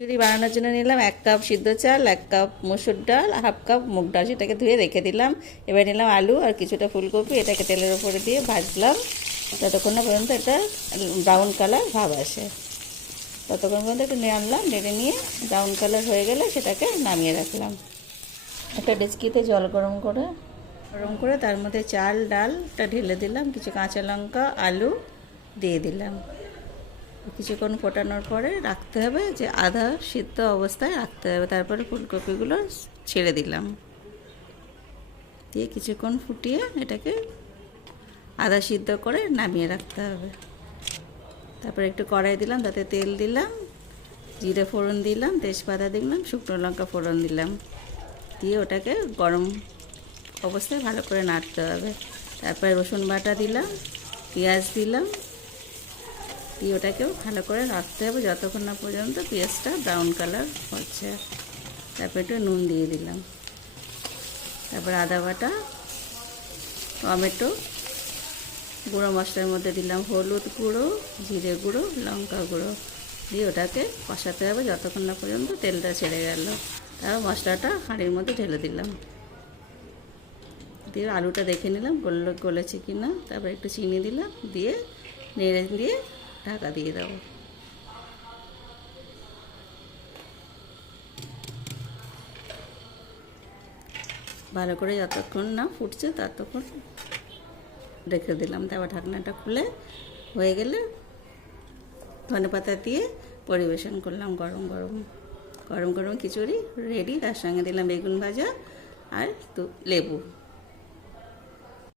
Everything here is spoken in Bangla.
খিচুড়ি বানানোর জন্য নিলাম 1 কাপ সিদ্ধ চাল, 1 কাপ মসুর ডাল, হাফ কাপ মুগ ডাল, সেটাকে ধুয়ে রেখে দিলাম। এবার নিলাম আলু আর কিছুটা ফুলকপি, এটাকে তেলের উপরে দিয়ে ভাজলাম যতক্ষণ না পর্যন্ত এটা ব্রাউন কালার ভাব আসে। ততক্ষণ পর্যন্ত একটু নাড়লাম, নেড়ে নিয়ে ব্রাউন কালার হয়ে গেলে সেটাকে নামিয়ে রাখলাম। একটা ডেচকিতে জল গরম করে তার মধ্যে চাল ডালটা ঢেলে দিলাম, কিছু কাঁচা লঙ্কা আলু দিয়ে দিলাম। কিছুক্ষণ ফোটানোর পরে রাখতে হবে, যে আধা সিদ্ধ অবস্থায় রাখতে হবে। তারপরে ফুলকপিগুলো ছেড়ে দিলাম, দিয়ে কিছুক্ষণ ফুটিয়ে এটাকে আধা সিদ্ধ করে নামিয়ে রাখতে হবে। তারপরে একটু কড়াই দিলাম, তাতে তেল দিলাম, জিরে ফোড়ন দিলাম, তেজপাতা দিলাম, শুকনো লঙ্কা ফোড়ন দিলাম, দিয়ে ওটাকে গরম অবস্থায় ভালো করে নাড়তে হবে। তারপরে রসুন বাটা দিলাম, পেঁয়াজ দিলাম, দিয়ে ওটাকেও ভালো করে রাখতে হবে যতক্ষণ না পর্যন্ত পেঁয়াজটা ব্রাউন কালার হচ্ছে। তারপর একটু নুন দিয়ে দিলাম, তারপর আদা বাটা, টমেটো, গুঁড়ো মশলার মধ্যে দিলাম হলুদ গুঁড়ো, জিরে গুঁড়ো, লঙ্কা গুঁড়ো, দিয়ে ওটাকে কষাতে হবে যতক্ষণ না পর্যন্ত তেলটা ছেড়ে গেল। তারপর মশলাটা হাঁড়ির মধ্যে ঢেলে দিলাম, দিয়ে আলুটা দেখে নিলাম গলেছে কি না। তারপর একটু চিনি দিলাম, দিয়ে নেড়ে দিয়ে ঢাকা দিয়ে দেবো। ভালো করে যতক্ষণ না ফুটছে ততক্ষণ রেখে দিলাম। তারপর ঢাকনাটা খুলে হয়ে গেলে ধনেপাতা দিয়ে পরিবেশন করলাম। গরম গরম খিচুড়ি রেডি। তার সঙ্গে দিলাম বেগুন ভাজা আর লেবু।